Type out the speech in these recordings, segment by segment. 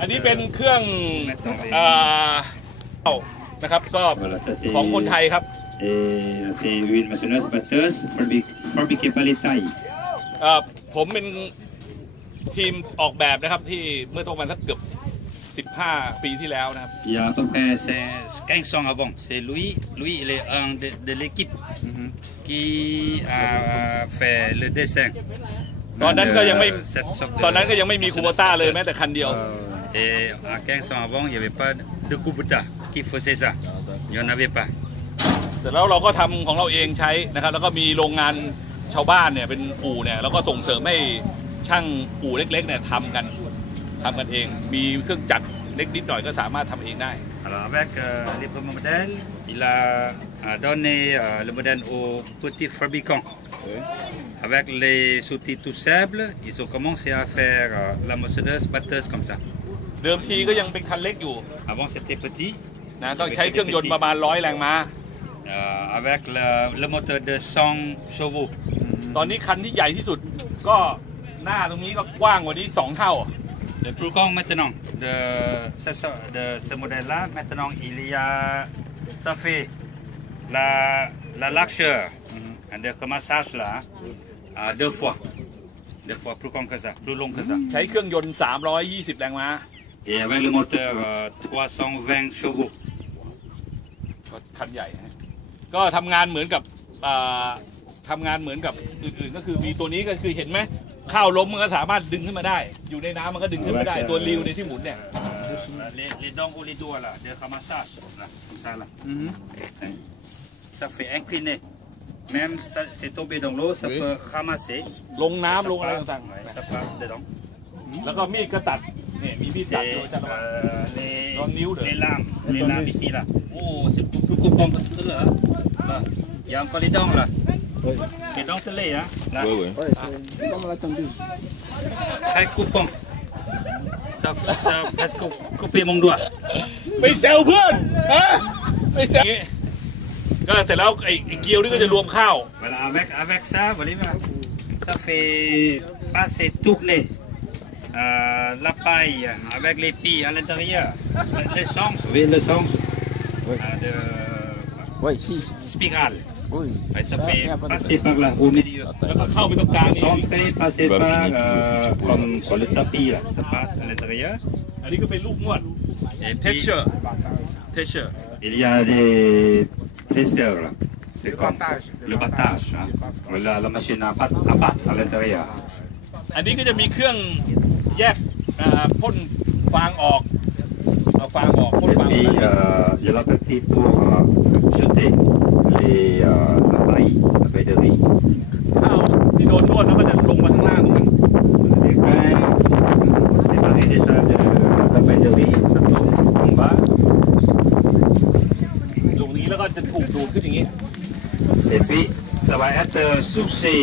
อันนี้เป็นเครื่องนะครับก็ของคนไทยครับผมเป็นทีมออกแบบนะครับที่เมื่อต้องมาสักเกือบ15 ปีที่แล้วนะครับอย่าต้องแปรเซ่ไก่ซองอาบองเซ่ลุยลุยเลอองเดเดลิกิปกี่อ่าเฟร์เดซังตอนนั้นก็ยังไม่ตอนนั้นก็ยังไม่มีคูโบต้าเลยแม้แต่คันเดียว Et à 15 ans avant, il n'y avait pas de Kubota qui faisait ça. Il n'y en avait pas. เสร็จแล้วเราก็ทำของเราเองใช้นะครับแล้วก็มีโรงงานชาวบ้านเนี่ยเป็นอู่เนี่ยเราก็ส่งเสริมให้ช่างอู่เล็กๆเนี่ยทำกันทำกันเองมีเครื่องจักรเล็กนิดหน่อยก็สามารถทำเองได้ Alors avec euh, les premiers modèles, il a, a donné euh, le modèle aux petits fabricants. Avec les outils tout simples, ils ont commencé à faire euh, la moissonneuse batteuse comme ça. ดิมทีก็ยังเป็นคันเล็กอยู่ Avant c'était petit นะต้องใช้เครื่องยนต์ประมาณร้อยแรงม้า avec le, le moteur de 100 chevaux. ตอนนี้คันที่ใหญ่ที่สุดก็หน้าตรงนี้ก็กว้างกว่านี้สองเท่า Le plus grand maintenant de, ce, de ce modèle-là, maintenant il y a, ça fait la, la largeur de ramassage là à deux fois, deux fois plus grand que ça, plus long que ça. ใช้เครื่องยนต์320แรงม้า et avec le moteur euh, 320 chevaux ก็คันใหญ่ฮะก็ทำงานเหมือนกับอ่าทำงานเหมือนกับอื่นๆ ก็คือมีตัวนี้ก็คือเห็นไหมข้าวล้มมันก็สามารถดึงขึ้นมาได้ อยู่ในน้ำมันก็ดึงขึ้นมาได้ตัวริวในยที่หมุนเนี่ย les, les dents ou les doigts là, de ramassage, là, comme ça là. Ça fait incliner. Même ça, c'est tombé dans l'eau, ça peut ramasser. ลงน้ำ Ça ลงอะไร passe, ต่าง ouais, ça passe dedans. ๆแล้วก็มีดก็ตัดเนี่ยมีมีดตัดโดยจันทร์วันโดนนิ้วเด้อเลลามเลลามมีสีละโอ้สิบกุ๊กกุ๊กปอมก็ตื้อเหรอละยามก็ลิดองละลิดองตื้อเลยนะนะเว้ยเว้ยต้องมาตั้งดูใครกุ๊กปอม sao sao hết cục copy mong đùa mày sao เพื่อนฮะไม่แซวก็แต่แล้วไอ้ไอ้เกี๊ยวนี่ก็จะรวมข้าว voilà avec avec ça voilà ça fait passer tout les euh, la paille avec les pilles à l'intérieur, l'essence, oui, l'essence oui. Euh, de oui, spirale. Oui. Et ça fait ah, passer par là, au milieu. Centré, passer par, euh, comme, comme le tapis, là. ça passe à l'intérieur. Et puis, il y a des presseurs, là. C'est comme le battage, hein. la, la machine à, bat, à battre à l'intérieur. อันนี้ก็จะมีเครื่องแยกพ่นฟางออกเาฟางออกพ่นฟางออกียาละตัวที่พวกชุดที่เลยไปไปเดือดข้าวที่โดนโดนแล้วมันจะลงมาข้างล่างงน้เดนอี้้้แลวกก็จะถููดดขึนอย่างนี้เวพี่สบายแอตเตอร์ซูซี่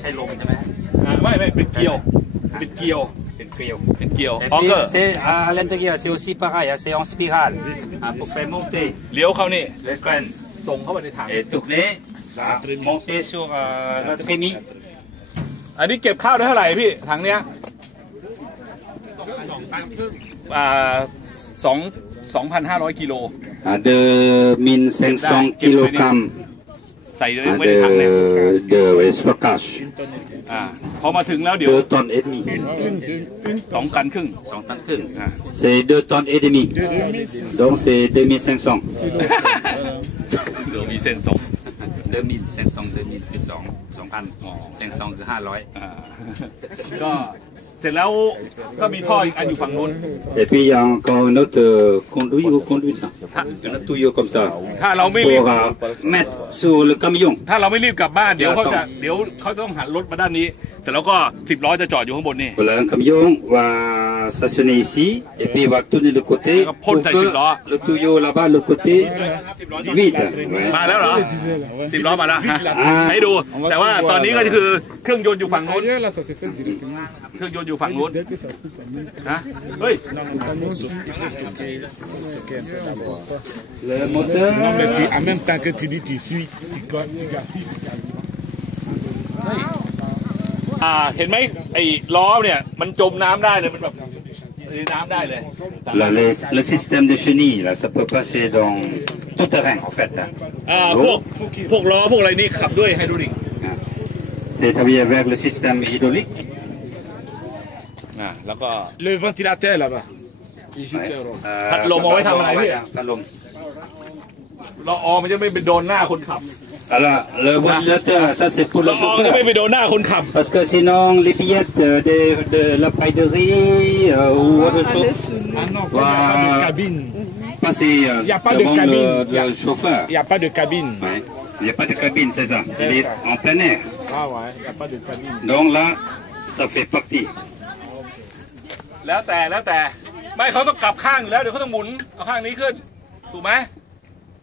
ใช่ลมใช่ไหมไม่ไม่ปิดเกียวปิดเกียว tuyau. Une tuyau. Encore. C'est à l'intérieur, c'est aussi pareil, c'est en spirale hein, pour faire monter. Liao Kauni. Les graines. Et tourner, monter sur euh, la trémie. อันนี้เก็บข้าวได้เท่าไหร่พี่ถังเนี้ยสองตันครึ่งอ่าสองสองพันห้าร้อยกิโลเดอร์มินเซนสองกิโลกรัมใส่ไว้ในถังเนี่ยเดอร์เวสต์กัชอ่าพอมาถึงแล้วเดี๋ยวตอนเอ็ดมีสองตันครึ่งสองตันครึ่งเซเดอตอนเอ็ดมีดองเซเดมีเซนสองเดอมีเซนสองเดอมีเซนสองเดอมีคือสองสองพันเซนสองคือห้าร้อยก็เสร็จแล้วก็มีท่ออีกอันอยู่ฝั่งนู้นแต่พี่ยังก็นอตคนดุยคนดุยนะตุยกับซาถ้าเราไม่รีบแม่ซูหรือกัมยงถ้าเราไม่รีบกลับบ้านเดี๋ยวเขาจะ เดี๋ยวเขาต้องหันรถมาด้านนี้ แต่เราก็สิบร้อยจะจอดอยู่ข้างบนนี่เปลืองกัมยงว่า stationner ici et puis il va tourner le côté pour que le tuyau là-bas, le côté vide. มาแล้วเหรอสิบล้อมาแล้วฮะให้ดูแต่ว่าตอนนี้ก็คือเครื่องยนต์อยู่ฝั่งนู้น là ça se fait directement. เครื่องยนต์อยู่ฝั่งนู้น Dès que ça coupe en même temps, นะเฮ้ย normalement, il faut stocker, il faut stocker un peu d'abord. Le moteur. Non, mais tu, en même temps que tu dis tu suis, tu co- tu gaspilles. À อ่าเห็นไหมไอ้ล้อเนี่ยมันจมน้ำได้เลยมันแบบ Là, le, le, système de chenilles, là, ça peut passer dans tout terrain, en fait. Ah, pour, pour pour c e s t h a b i l e avec le système hydraulique. Le ventilateur là-bas. Il joue ouais. euh, Alors, le modulateur, ça c'est pour le chauffeur. Parce que sinon, les billettes de, de, de la paillerie euh, ou autre chose va cabine. passer euh, il y a pas devant de cabine. le, le il y a, chauffeur. Il n'y a pas de cabine. Ouais. Il n'y a pas de cabine, c'est ça. C'est Il est en plein air. Ah ouais, il n'y a pas de cabine. Donc là, ça fait partie. แล้วแต่แล้วแต่ไม่เขาต้องกลับข้างอยู่แล้วเดี๋ยวเขาต้องหมุนเอาข้างนี้ขึ้นถูกไหม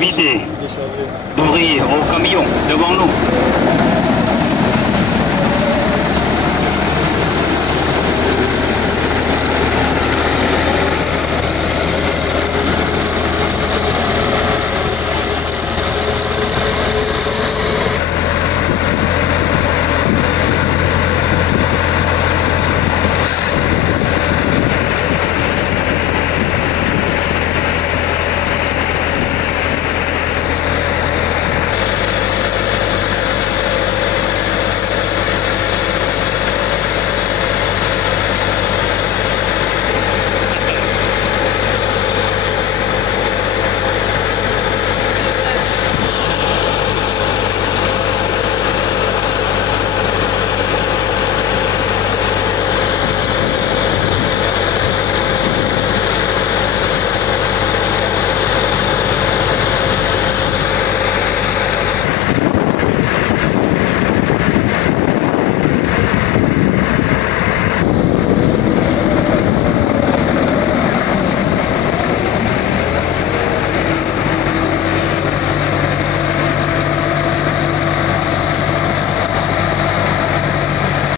viser, d'ouvrir au camion devant nous.